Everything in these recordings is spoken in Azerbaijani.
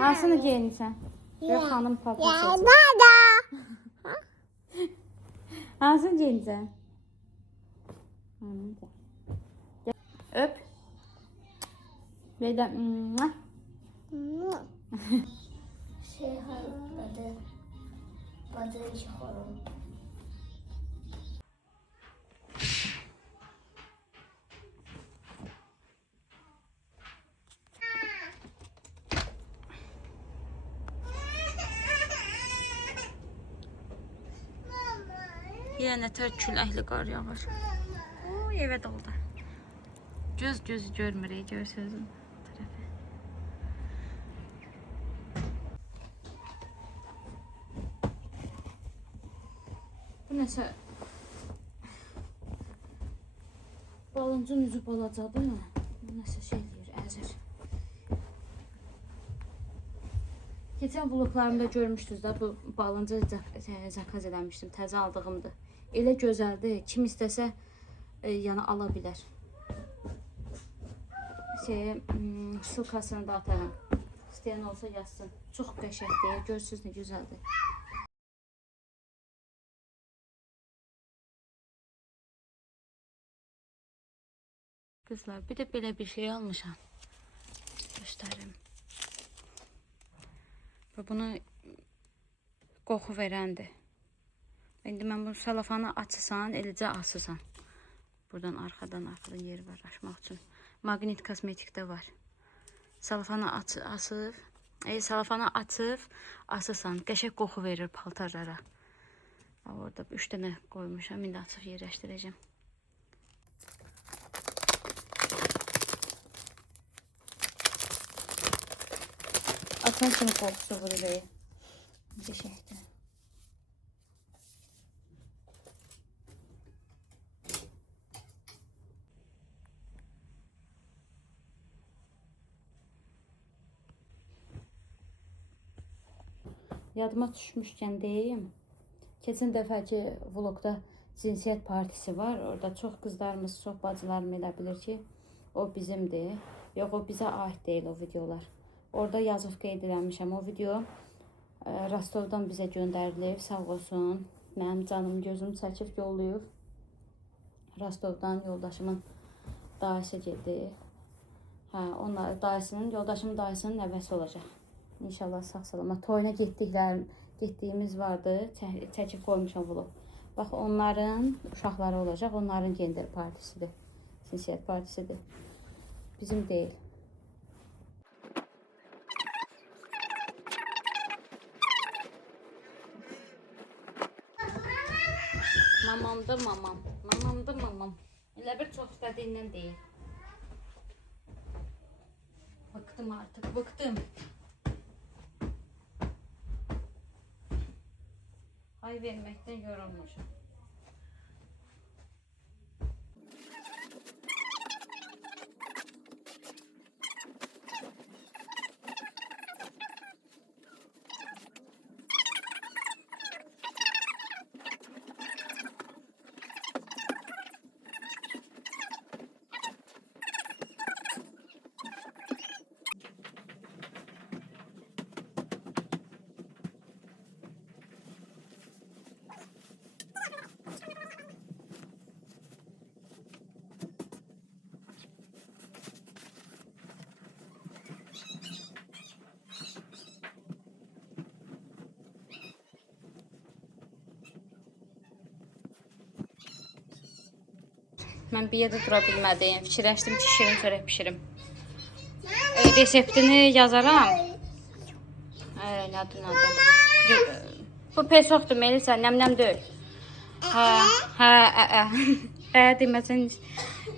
Hansını giyinsən? Yox, xanım paltosu. Hansını giyinsən? Öp. Belə. Şey harladı. Badırıcı xorum. Yenə tər küləkli qar yağır. Oy, evə doldu. Göz gözü görmür, görsünüz tərəfi. Bu nəsə balıncın üzü balacadır. Bu nəsə şey deyir, əzir. Keçən vloglarımda görmüşdünüz də, bu balıncı zakaz eləmişdim, təzə aldığımdır. Elə gözəldir, kim istəsə yəni ala bilər. Sulkasını da atarım. İstəyən olsa yazsın. Çox qəşəngdir, görürsünüz nə gözəldir. Qızlar, bir də belə bir şey almışam. Göstərim. Bunu qoxu verəndir. İndi mən bu salafanı açırsan, eləcə asırsan. Buradan arxadan yeri var açmaq üçün. Magnet kosmetikdə var. Salafanı açıb asırsan. Qəşəng qoxu verir paltarlara. Orada 3 dənə qoymuşam. İndi açıb yerləşdirəcəm. Atan kimi qoxusu vurur. Qəşəngdir. Yadıma düşmüşkən deyim. Keçən dəfəki vlogda cinsiyyət partisi var. Orada çox qızlarımız, çox bacılarım elə bilir ki, o bizimdir. Yox, o bizə aid deyil o videolar. Orada yazıb qeyd eləmişəm. O video Rostovdan bizə göndərilib. Sağ olsun. Mənim canım gözüm çəkib yollayıb. Rostovdan yoldaşımın dayısı gedir. Yoldaşımın dayısının nəvəsi olacaq. İnşallah sağ-salamat. Toyuna getdiyimiz vardı. Çəkib qoymuşam vlog. Bax, onların uşaqları olacaq. Onların gender partisidir. Cinsiyyət partisidir. Bizim deyil. Mamamdır mamam. Mamamdır mamam. Elə bir çox istədiyindən deyil. Bıktım artık, bıktım. Ay verməkdən yorulmuşum. Mən bir yerdə dura bilmədim. Fikirləşdim ki, şirin çörək bişirim. Reseptini yazaram. Nədir? Bu pesoqdur, Melisa, nəmnəm deyil. Deməsən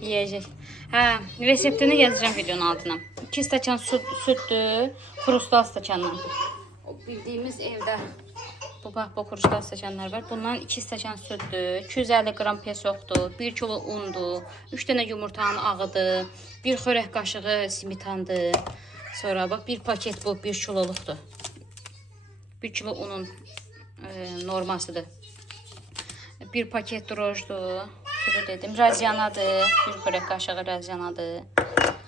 yiyəcək. Reseptini yazacağım videonun altına. 2 stəkan süddür, krustal stəkandan. Bildiyimiz evdə bu krustal stəkanlar var. Bundan 2 stəkan süddür, 250 qram pesoqdur, 1 kilo undur, 3 dənə yumurtanın ağıdır, 1 xörək qaşığı simitandır. Sonra bax, 1 paket bu 1 kiloluqdur. 1 kilo unun normasıdır. 1 paket drojdur. Şurada dedim, razyanadır. 1 xörək qaşığı razyanadır.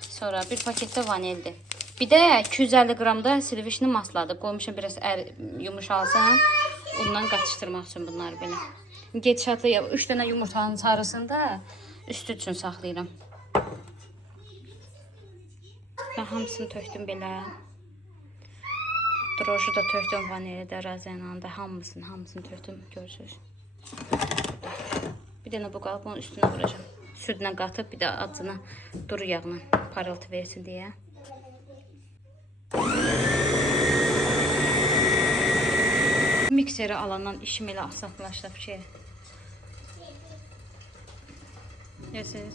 Sonra 1 paket də vanildir. Bir də 250 qram da silvişni masladı. Qoymuşam biraz yumuşalsın. Ondan qatışdırmaq üçün bunları belə. Gedişatlı 3 dənə yumurtanın sarısında üstü üçün saxlayıram. Və hamısını tökdüm belə. Droju da tökdüm, vanilya, raziyanı da hamısını tökdüm, görürsünüz. Bir dənə bu qalıb onun üstünə vuracağım. Südlə qatıb bir də acına duru yağla parıltı versin deyə. Mikseri alandan işim elə asanlaşdı ki. Görürsünüz.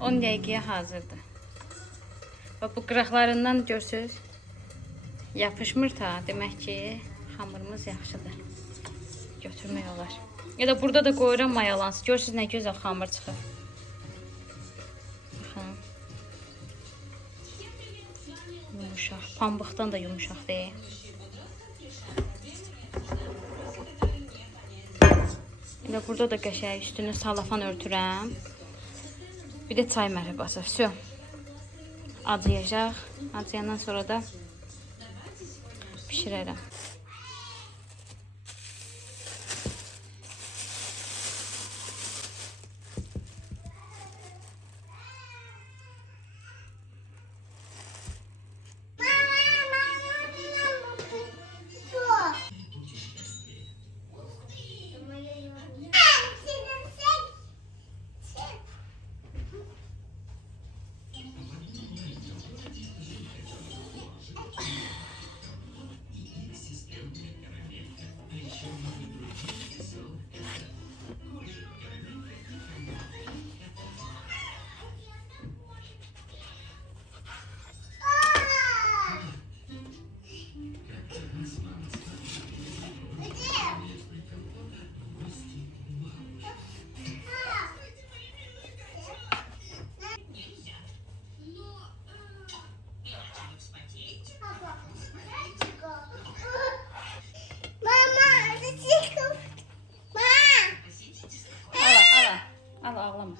10 dəqiqəyə hazırdır. Və bu qıraqlarından görürsünüz. Yapışmır ta, demək ki, hamurumuz yaxşıdır. Götürmək olar. Ya da burada da qoyuram mayalansın. Görürsünüz nə gözəl xamır çıxır. Baxın. Yumuşaq. Pambıqdan da yumuşaq deyil. Və burada da qəşəng üstünü salafan örtürəm. Bir də çay mərhəbası. Vəsə. Acıyacaq. Acıyandan sonra da pişirərəm. Al, ağlama.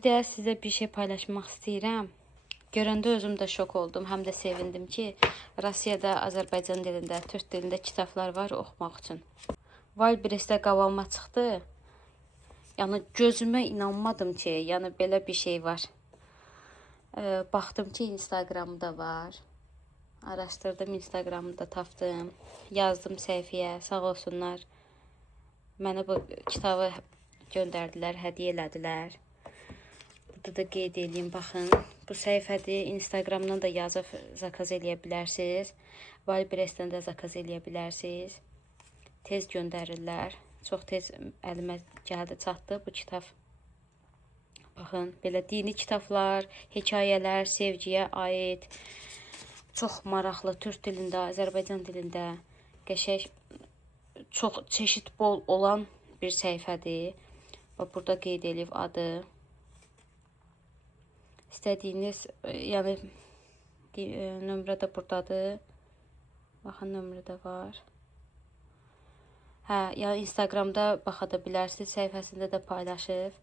Bir də sizə bir şey paylaşmaq istəyirəm. Görəndə özüm də şok oldum, həm də sevindim ki, Rusiyada Azərbaycan dilində, türk dilində kitablar var oxumaq üçün. Wildberriesdə qavalma çıxdı. Yəni gözümə inanmadım ki, yəni belə bir şey var. Baxdım ki, Instagramda var. Araşdırdım, Instagramda tapdım. Yazdım səhifəyə, sağ olsunlar. Mənə bu kitabı göndərdilər, hədiyyə elədilər. Burada da qeyd edeyim, baxın. Bu səhifədir, Instagramdan da yazıb zakaz eləyə bilərsiniz. Wildberriesdən də zakaz eləyə bilərsiniz. Tez göndərirlər. Çox tez əlimə gəldi, çatdı bu kitab. Baxın, belə dini kitablar, hekayələr, sevgiyə aid. Çox maraqlı, türk dilində, Azərbaycan dilində qəşəng, çox çeşid bol olan bir səhifədir. Və burada qeyd edib adı. İstədiyiniz, yəni nömrə də buradadır. Baxın, nömrə də var. Hə, yəni Instagramda baxa da bilərsiniz, səhifəsində də paylaşıb.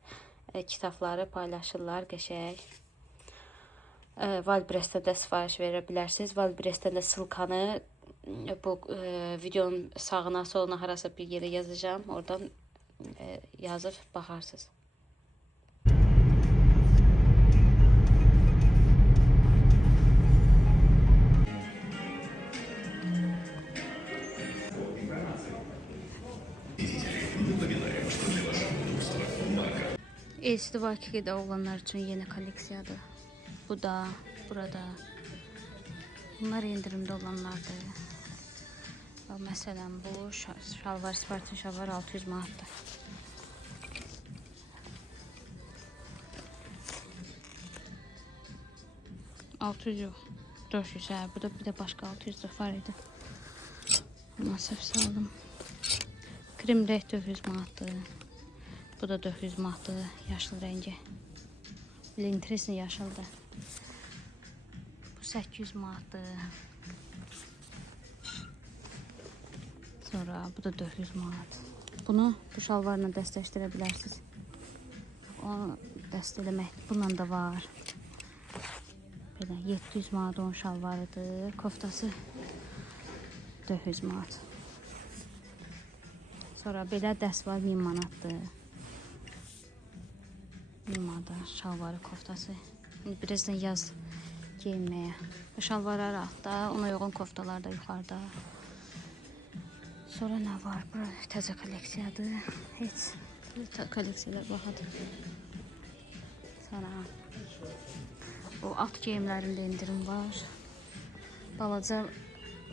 Kitabları paylaşırlar, qəşəng. Wildberriesdən də sifariş verə bilərsiniz. Wildberriesdən də sılkanı bu videonun sağına, soluna harasa bir yerə yazacağım. Oradan yazıb baxarsınız. Esti var ki, oğlanlar üçün yeni kolleksiyadır. Bu da, burada. Bunlar indirimdə olanlardır. Məsələn bu şalvar, spartin şalvar 600 manatdır. $600 yox, 400 hə. Bu da bir də başqa 600 var idi. Amma səhv saldım. Krem rəng 400 manatdır. Bu da 400 manatdır, yaşlı rəngi. Lintresini yaşıldır. Bu 800 manatdır. Sonra bu da 400 manat. Bunu bu şalvarla dəstləşdirə bilərsiniz. Onu dəstələmək bununla da var. Belə 700 manat onun şalvarıdır. Koftası 400 manat. Sonra belə dəst var 1000 manatdır. 1000 manat şalvarı koftası. Birazdan yaz giyinməyə. Bu şalvarlar altda, ona uyğun koftalar da yuxarıda. Sonra nə var? Bura təzə kolleksiyadır. Heç kolleksiyalar baxadır. Sonra bu alt geyimlərində indirim var. Balaca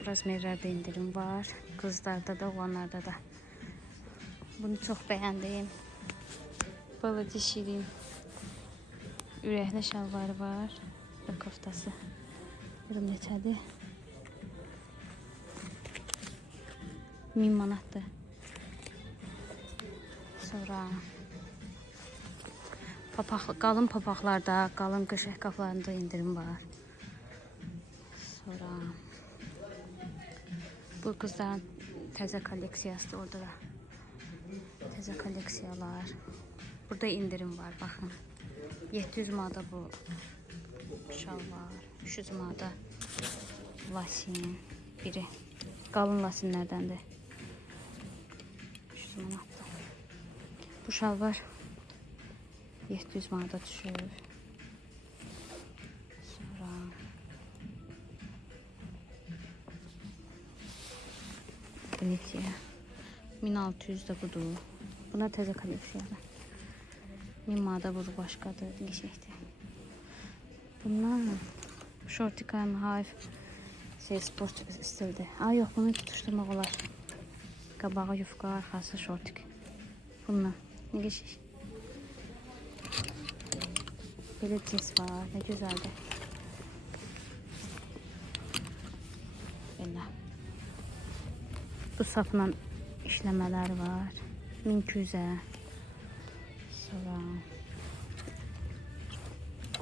razmerlərdə indirim var. Qızlarda da, oğlanlarda da. Bunu çox bəyəndim. Balaca şirin ürəkli şalvarı var və koftası. Görüm neçədir? 1000 manatdır. Sonra qalın papaqlarda, qalın qış ayaqqabılarında indirim var. Sonra bu qızların təzə kolleksiyası orada da. Təzə kolleksiyalar. Burada indirim var, baxın. 700 manata bu şalvar, 300 manata lasin, biri qalın lasinlərdəndir. 300 manatdır. Bu şalvar 700 manata düşür. Sonra Benicia 1600 da budur. Buna təzə kolleksiyadır. 1000 manata bu başqadır, geçəkdir. Bunlar Shorty Hive sport stildir. Ay yox, bunu tutuşturmaq olar. Qabağı yufqa, arxası şortik. Bundan ne geçək? Belə cins var, ne gözəldir. Belə. Bu sapla işləmələr var. 1200'ə. Sonra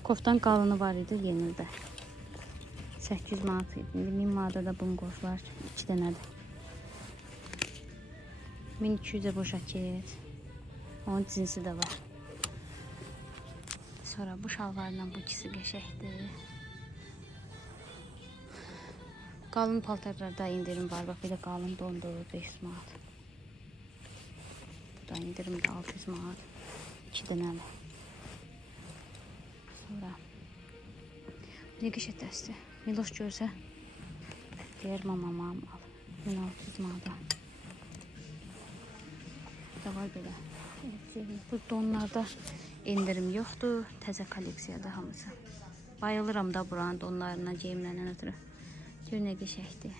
koftan qalını var idi yenildə. 800 manat idi. 1000 manata da bunqoz var. 2 dənədir. 1200'ə bu jaket. Onun cinsi də var. Sonra bu şalvarla bu ikisi qəşəkdir. Qalın paltarlarda indirim var. Bax belə qalın dondur 500 manat. Bu da indirimdə 600 manat. 2 dənəli. Sonra ne qəşəng dəsti. Miloş görsə deyər mamam al. 1600 manata. Da var belə. Bu donlarda indirim yoxdur. Təzə kolleksiyada hamısı. Bayılıram da buranın donlarına, geyimlərindən ötürü. Gör nə qəşəkdir.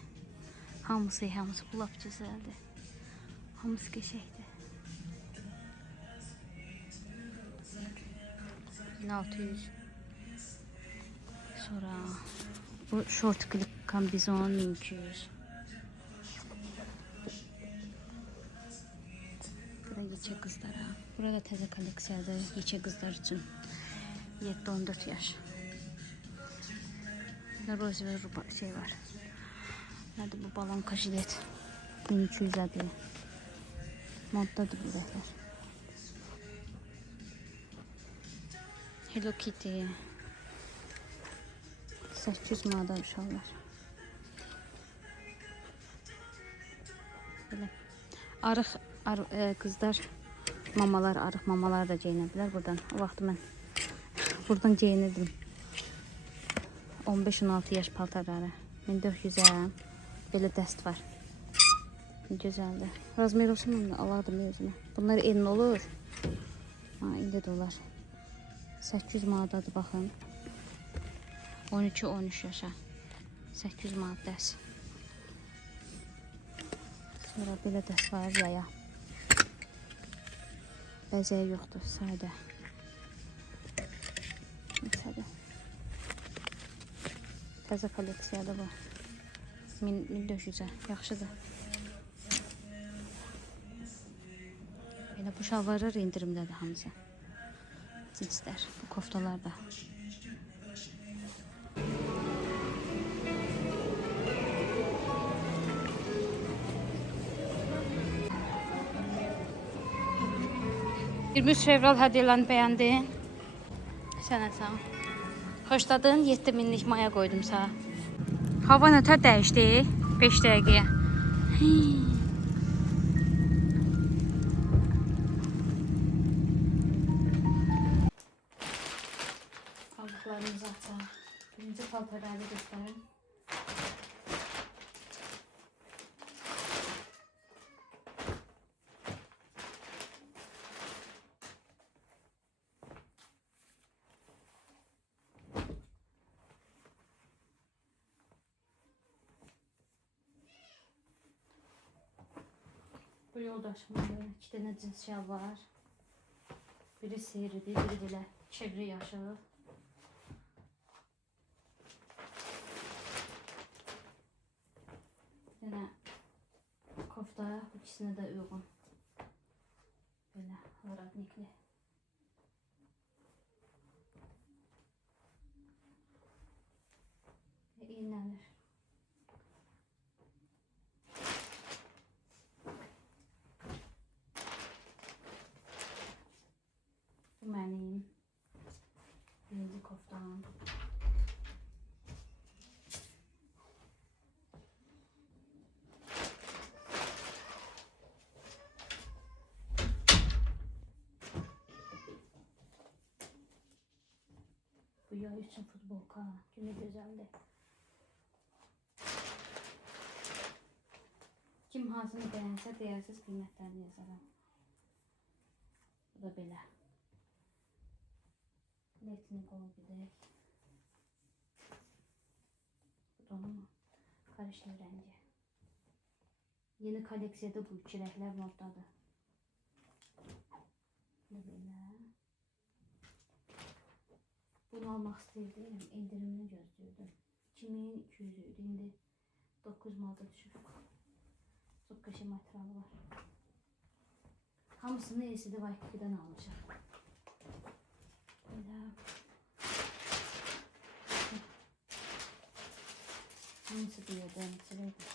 Hamısı bu lap gözəldir. Hamısı qəşəkdir. 1600. Sonra bu short klip kombizon 1200. Burada yekə qızlara. Burada təzə kolleksiyada yekə qızlar üçün 7-14 yaş. Rozi ve şey var. Nerede bu balon kajilet? 1200 adı. Moddadır bu rəhlər. Hello Kitty. 800 manata uşaqlar. Belə. Arıq qızlar, mamalar, arıq mamalar da geyinə bilər buradan. O vaxt mən buradan geyinirdim. 15-16 yaş paltarları. 1400'ə belə dəst var. Gözəldir. Razmer olsun alardım özümə. Bunlar elin olur. Ha, indi dolar. 800 manatadır baxın. 12-13 yaşa. 800 manat dərs. Sonra belə dərs var yaya. Bəzəyi yoxdur, sadə. Nəsədir? Təzə kolleksiyadır bu. 1400-ə, yaxşıdır. Belə bu şalvarlar indirimdədir hamısı. Cinslər, bu koftalar da. ...23 fevral hədiyyələrini bəyəndin. Sənə sağ ol. Xoşladın, 7000'lik maya qoydum sağ. Hava nətər dəyişdi? 5 dəqiqəyə. Aldıqlarımızı açaq. Birinci paltarları göstərin. Bu yoldaşımın 2 dənə cins şal var. Biri seyridir, biri belə çevre yaşıl. Bir dənə kofta, bu ikisine de uygun. Belə haradnikli. İğnəlir. Bu mənim birinci koftam. Bu yay üçün futbolka, günü gözəldir. Kim hansını bəyənsə deyərsiz qiymətlərini yazaram. Bu da belə. Letni qolbidək. Bu da onun karışlı rəngi. Yeni kolleksiyada bu iki rənglər moddadır. Bu da belə. Bunu almaq istəyirdim, indirimini gözləyirdim. 2200 idi, indi 9 manata düşür. Çox qəşəng materialı var. Hamısını ECD Waikiki-dən almışıq. Belə. Hamısı deyirdim, içirəydim.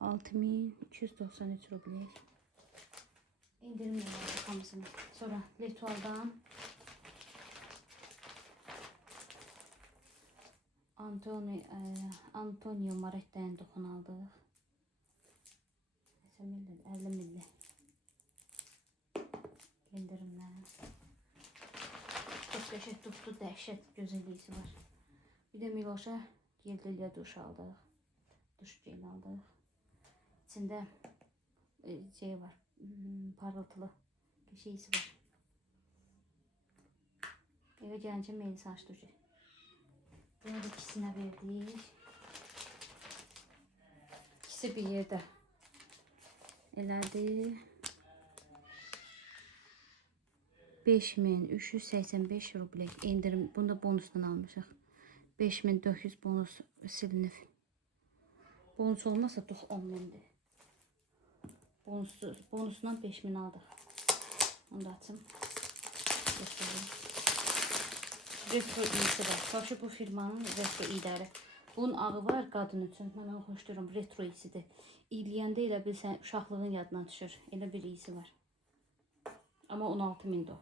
6293 rublik. İndirim yapalım hamısını. Sonra Letoil'dan Antonio Moretti'den dokun aldık. 50 milli. İndirimler. Çok qəşəng tutdu, dəhşət gözəlliyi var. Bir de Miloş'a Gildiliyə duş aldıq. Duş gel aldıq. İçində şey var. Parıltılı bir şeysi var. Eve gelince Melisa açtı. Bunu da ikisine verdik. İkisi bir yerde. Elədi. 5385 rublik indirim. Bunu da bonusdan almışıq. 5400 bonus silinib. Bonus olmasa 10.000'dir. Bonusundan 5000 aldık. Onu da açım. Retro iyisi var. Başı bu firmanın retro iyiləri. Bunun ağı var qadın üçün. Mən onu xoşlayıram. Retro iyisidir. İyiləyəndə elə bilsən uşaqlığın yadına düşür. Elə bir iyisi var. Amma 16.000'dir o.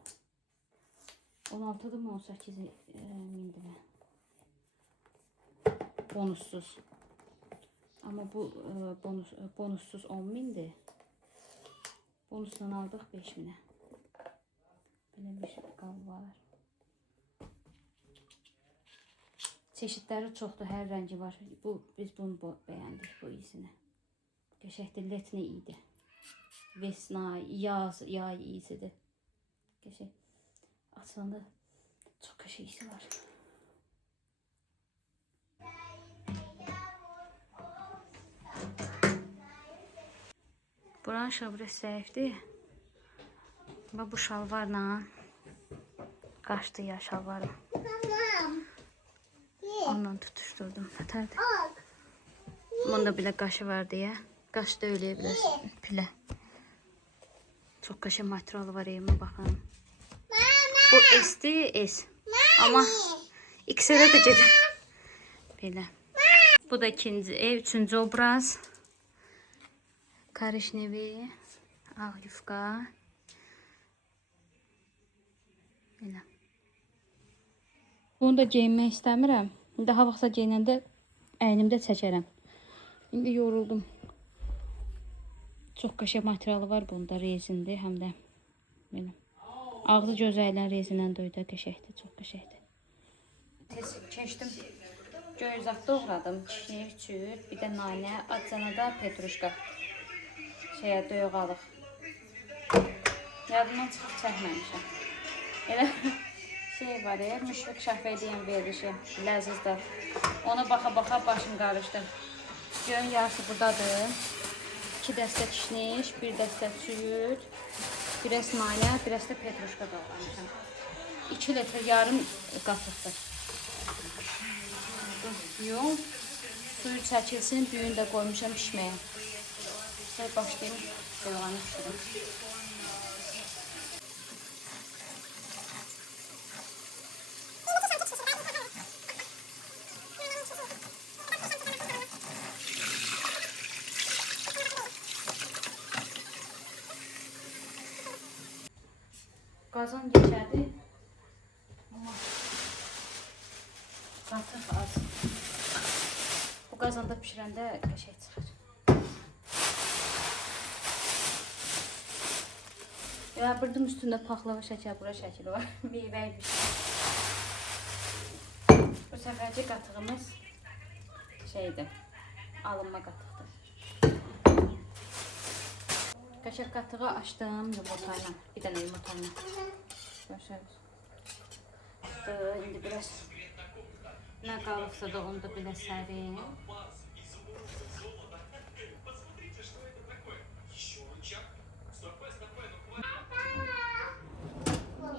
16'dır mı 18.000'dir mi? Bonussuz. Ama bu bonussuz 10.000'dir. Bonusdan aldıq 5000'e. Belə bir qal var. Çeşitləri çoxdur, hər rəngi var. Biz bunu bəyəndik, bu iyisini. Qəşəkdir, letni iyidir. Vesna, yay iyisidir. Qəşək. Aslında çok şeysi var. Buranın şabrı zəifdir. Və bu şalvarla qaçdı ya şalvarım. Ondan tutuşdurdum. Nətərdir? Bunda belə qaşı var deyə. Qaş da öləyə bilərsin. Pilə. Çox qəşəng materialı var. Baxın. Bu S. Amma XL-ə də gedir. Belə. Bu da ikinci ev. Üçüncü obraz. Karışnevi. Ağ yufka. Belə. Bunu da geyinmək istəmirəm. Daha vaxtsa geyinəndə əynimdə çəkərəm. İndi yoruldum. Çox qəşəng materialı var bunda. Rezindir həm də. Belə. Ağzı gözələn rezindən döydə qəşəkdir. Çox qəşəkdir. Tez keçdim. Göyzat doğradım. Kişniyir, çüt, bir də nanə, acana da petruşka. Şeyə döyüq alıq. Yadımdan çıxıb çəkməmişəm. Elə şey var ya, Müşfiq Şahvediyin verilişi, ləzzizdir. Ona baxa-baxa başım qarışdı. Göyün yarısı buradadır. 2 dəstə kişniş, 1 dəstə çüt, biraz nanə, biraz da petruşka doğramışam. 2 litr yarım qatıqdır. Yox, suyu çəkilsin, düyünü də qoymuşam pişməyə. Sonra başlayayım, soğanı pişirim. Qazan geçərdi. Amma qatıq az. Bu qazanda pişirəndə qəşəng çıxır. Ya burdım üstündə paxlava şəkər, bura şəkili var. Meyvəymiş. Bu səfərci qatığımız şeydir. Alınma qatıqdır. Qəşəng qatığı açdım yumurtayla. Bir dənə yumurtayla. Başarız. İndi biraz nə qalıqsa da onu da belə sərim.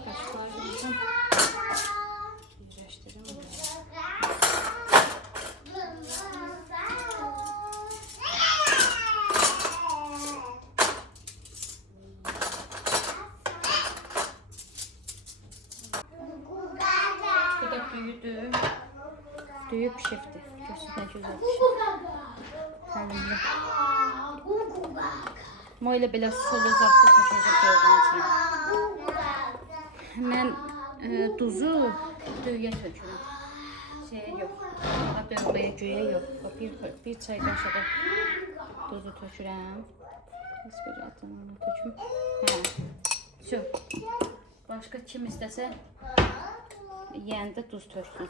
Qaşıqları yumuşam. Birləşdirim. Düyü pişirdi. Görsün nə gözəl pişir. Təlimli. Mo ilə belə sulu zadlı tökəcək dövğanın içine. Mən duzu düyüyə tökürüm. Şeyə yox. Dövğaya güyə yox. Bir çay qaşığı duzu tökürəm. Biz bir adını töküm. Hə. Şu. Başqa kim istəsə yeyəndə duz töksün.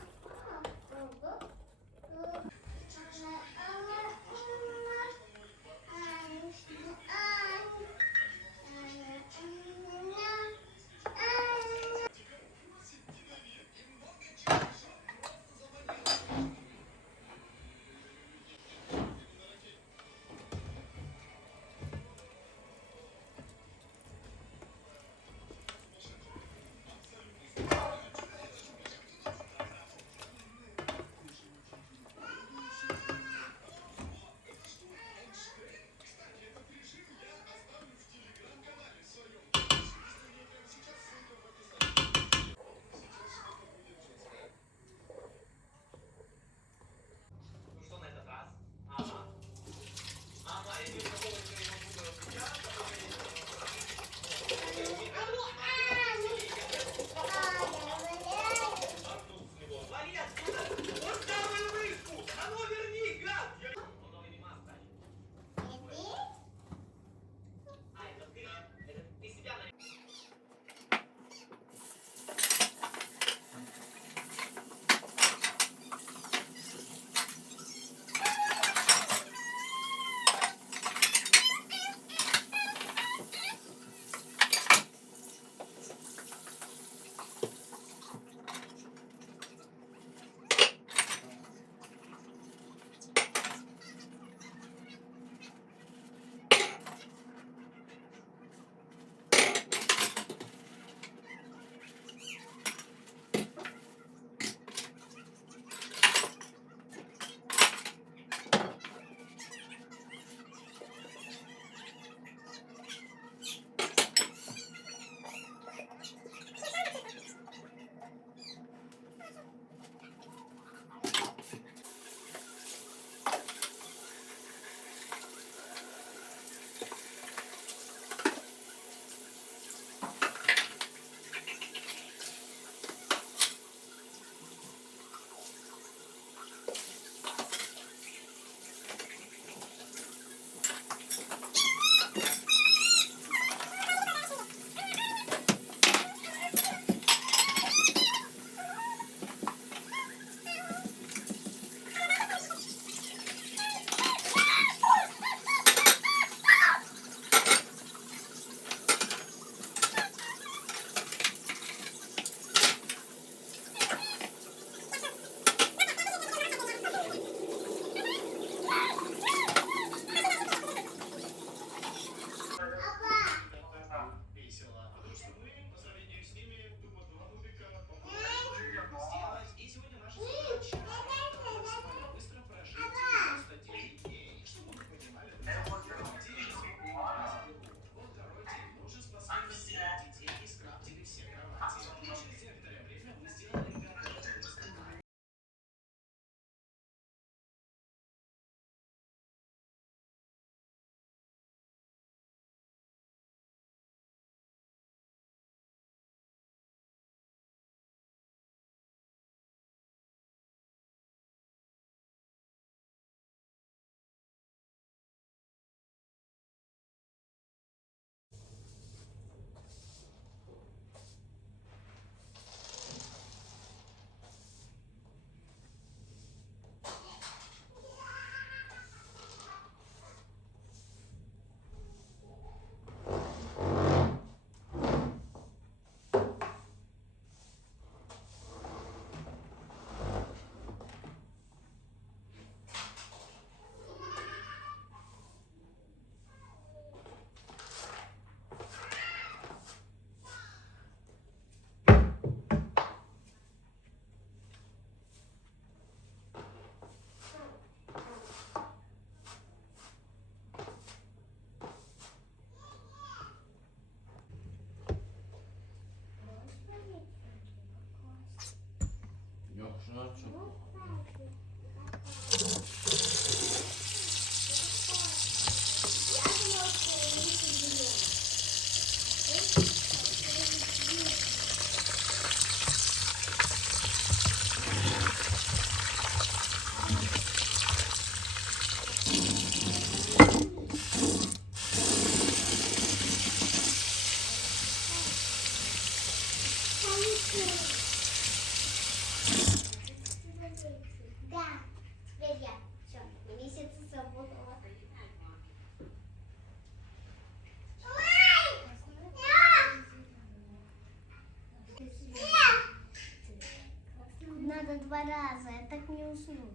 2 раза, я так не усну.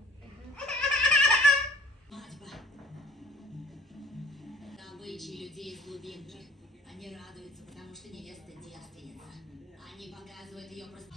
Свадьба. Обычаи людей из глубинки. Они радуются, потому что невеста девственница. Они показывают ее просто...